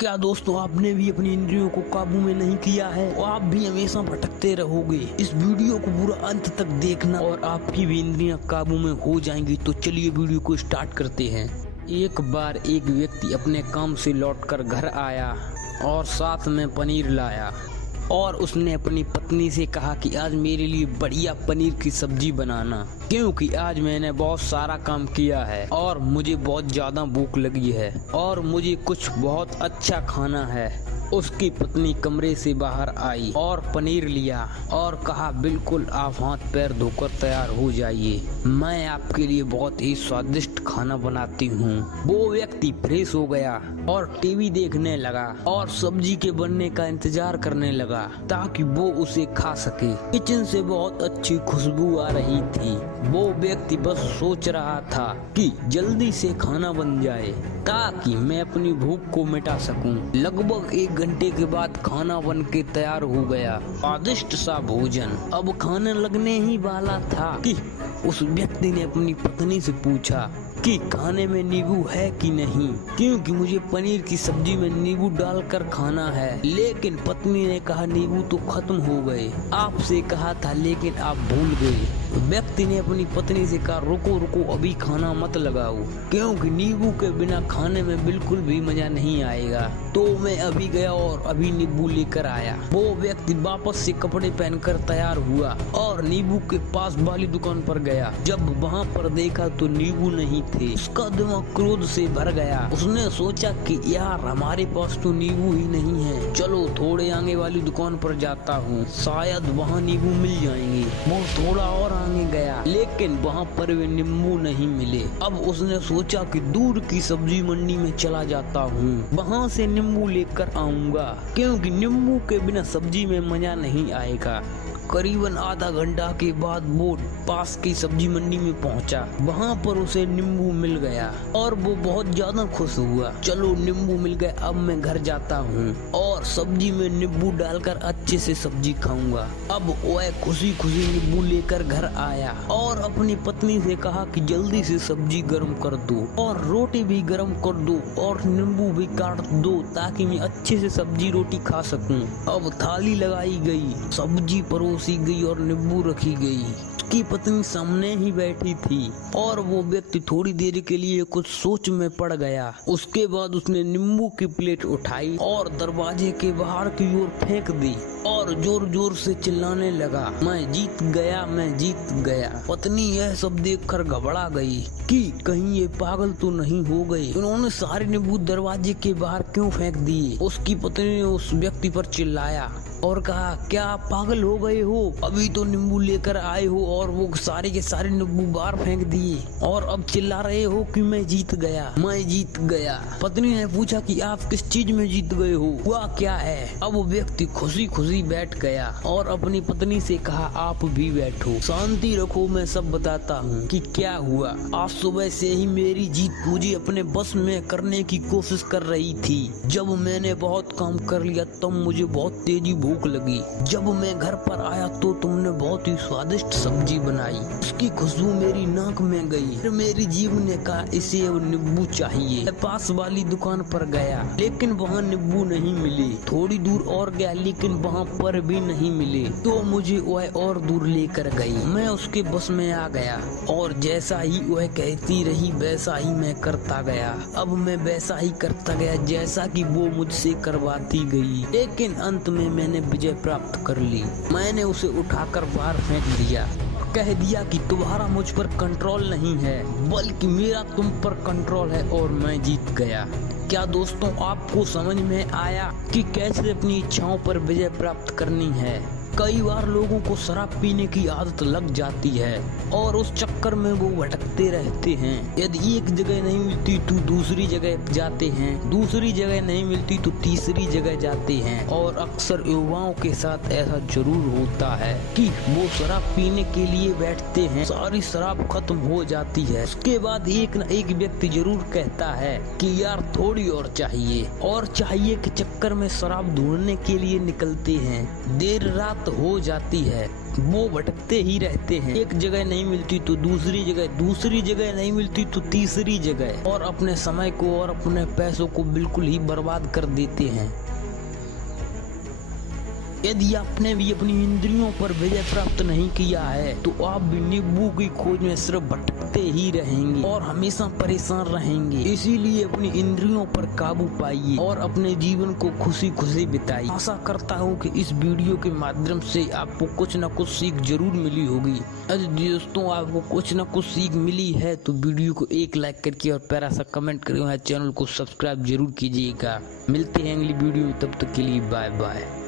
क्या दोस्तों आपने भी अपनी इंद्रियों को काबू में नहीं किया है और आप भी हमेशा भटकते रहोगे। इस वीडियो को पूरा अंत तक देखना और आपकी भी इंद्रियां काबू में हो जाएंगी। तो चलिए वीडियो को स्टार्ट करते हैं। एक बार एक व्यक्ति अपने काम से लौटकर घर आया और साथ में पनीर लाया और उसने अपनी पत्नी से कहा कि आज मेरे लिए बढ़िया पनीर की सब्जी बनाना, क्योंकि आज मैंने बहुत सारा काम किया है और मुझे बहुत ज्यादा भूख लगी है और मुझे कुछ बहुत अच्छा खाना है। उसकी पत्नी कमरे से बाहर आई और पनीर लिया और कहा, बिल्कुल आप हाथ पैर धोकर तैयार हो जाइए, मैं आपके लिए बहुत ही स्वादिष्ट खाना बनाती हूँ। वो व्यक्ति फ्रेश हो गया और टीवी देखने लगा और सब्जी के बनने का इंतजार करने लगा ताकि वो उसे खा सके। किचन से बहुत अच्छी खुशबू आ रही थी। वो व्यक्ति बस सोच रहा था कि जल्दी से खाना बन जाए ताकि मैं अपनी भूख को मिटा सकूं। लगभग 1 घंटे के बाद खाना बन के तैयार हो गया। स्वादिष्ट सा भोजन अब खाने लगने ही वाला था कि उस व्यक्ति ने अपनी पत्नी से पूछा कि खाने में नींबू है कि नहीं, क्योंकि मुझे पनीर की सब्जी में नींबू डालकर खाना है। लेकिन पत्नी ने कहा, नींबू तो खत्म हो गए, आपसे कहा था लेकिन आप भूल गए। व्यक्ति ने अपनी पत्नी से कहा, रुको रुको, अभी खाना मत लगाओ, क्योंकि नींबू के बिना खाने में बिल्कुल भी मजा नहीं आएगा। तो मैं अभी गया और अभी नींबू लेकर आया। वो व्यक्ति वापस से कपड़े पहनकर तैयार हुआ और नींबू के पास वाली दुकान पर गया। जब वहाँ पर देखा तो नींबू नहीं थे। उसका दिमाग क्रोध से भर गया। उसने सोचा कि यार हमारे पास तो नींबू ही नहीं है, चलो थोड़े आगे वाली दुकान पर जाता हूँ, शायद वहाँ नींबू मिल जाएंगे। वो थोड़ा और आगे गया लेकिन वहाँ पर वे नींबू नहीं मिले। अब उसने सोचा कि दूर की सब्जी मंडी में चला जाता हूँ, वहाँ से नींबू लेकर आऊंगा, क्योंकि नींबू के बिना सब्जी में मजा नहीं आएगा। करीबन आधा घंटा के बाद वो पास की सब्जी मंडी में पहुंचा। वहाँ पर उसे नींबू मिल गया और वो बहुत ज्यादा खुश हुआ। चलो नींबू मिल गए, अब मैं घर जाता हूँ और सब्जी में नींबू डालकर अच्छे से सब्जी खाऊंगा। अब वह खुशी खुशी नींबू लेकर घर आया और अपनी पत्नी से कहा कि जल्दी से सब्जी गर्म कर दो और रोटी भी गर्म कर दो और नींबू भी काट दो ताकि मैं अच्छे से सब्जी रोटी खा सकूं। अब थाली लगाई गई, सब्जी परोसी गई और नींबू रखी गई। उसकी पत्नी सामने ही बैठी थी और वो व्यक्ति थोड़ी देर के लिए कुछ सोच में पड़ गया। उसके बाद उसने नींबू की प्लेट उठाई और दरवाजे के बाहर की ओर फेंक दी और जोर जोर से चिल्लाने लगा, मैं जीत गया, मैं जीत गया। पत्नी यह सब देखकर घबरा गई कि कहीं ये पागल तो नहीं हो गए, उन्होंने सारे नींबू दरवाजे के बाहर क्यों फेंक दिए। उसकी पत्नी ने उस व्यक्ति पर चिल्लाया और कहा, क्या आप पागल हो गए हो, अभी तो नींबू लेकर आए हो और वो सारे के सारे नींबू बाहर फेंक दिए और अब चिल्ला रहे हो कि मैं जीत गया, मैं जीत गया। पत्नी ने पूछा कि आप किस चीज में जीत गए हो, हुआ क्या है। अब वो व्यक्ति खुशी खुशी बैठ गया और अपनी पत्नी से कहा, आप भी बैठो, शांति रखो, मैं सब बताता हूँ कि क्या हुआ। आज सुबह से ही मेरी जीत मुझे अपने बस में करने की कोशिश कर रही थी। जब मैंने बहुत काम कर लिया तब मुझे बहुत तेजी भूख लगी। जब मैं घर पर आया तो तुमने बहुत ही स्वादिष्ट सब्जी बनाई, उसकी खुशबू मेरी नाक में गई। फिर मेरी जीभ ने कहा, इसे नींबू चाहिए। मैं पास वाली दुकान पर गया लेकिन वहाँ नींबू नहीं मिले। थोड़ी दूर और गया लेकिन वहाँ पर भी नहीं मिले। तो मुझे वह और दूर लेकर गई। मैं उसके बस में आ गया और जैसा ही वह कहती रही वैसा ही मैं करता गया। अब मैं वैसा ही करता गया जैसा कि वो मुझसे करवाती गई, लेकिन अंत में मैंने विजय प्राप्त कर ली। मैंने उसे उठाकर बाहर फेंक दिया, कह दिया कि तुम्हारा मुझ पर कंट्रोल नहीं है बल्कि मेरा तुम पर कंट्रोल है और मैं जीत गया। क्या दोस्तों आपको समझ में आया कि कैसे अपनी इच्छाओं पर विजय प्राप्त करनी है। कई बार लोगों को शराब पीने की आदत लग जाती है और उस चक्कर में वो भटकते रहते हैं। यदि एक जगह नहीं मिलती तो दूसरी जगह जाते हैं, दूसरी जगह नहीं मिलती तो तीसरी जगह जाते हैं। और अक्सर युवाओं के साथ ऐसा जरूर होता है कि वो शराब पीने के लिए बैठते हैं, सारी शराब खत्म हो जाती है। उसके बाद एक न एक व्यक्ति जरूर कहता है कि यार थोड़ी और चाहिए के चक्कर में शराब ढूंढने के लिए निकलते हैं। देर रात आदत हो जाती है, वो भटकते ही रहते हैं। एक जगह नहीं मिलती तो दूसरी जगह नहीं मिलती तो तीसरी जगह, और अपने समय को और अपने पैसों को बिल्कुल ही बर्बाद कर देते हैं। यदि आपने भी अपनी इंद्रियों पर विजय प्राप्त नहीं किया है तो आप भी नींबू की खोज में सिर्फ भटकते ही रहेंगे और हमेशा परेशान रहेंगे। इसीलिए अपनी इंद्रियों पर काबू पाइए और अपने जीवन को खुशी खुशी बिताइए। आशा करता हूँ कि इस वीडियो के माध्यम से आपको कुछ न कुछ सीख जरूर मिली होगी। यदि दोस्तों आपको कुछ न कुछ सीख मिली है तो वीडियो को एक लाइक करके और प्यारा सा कमेंट करके चैनल को सब्सक्राइब जरूर कीजिएगा। मिलते हैं अगली वीडियो में, तब तक के लिए बाय बाय।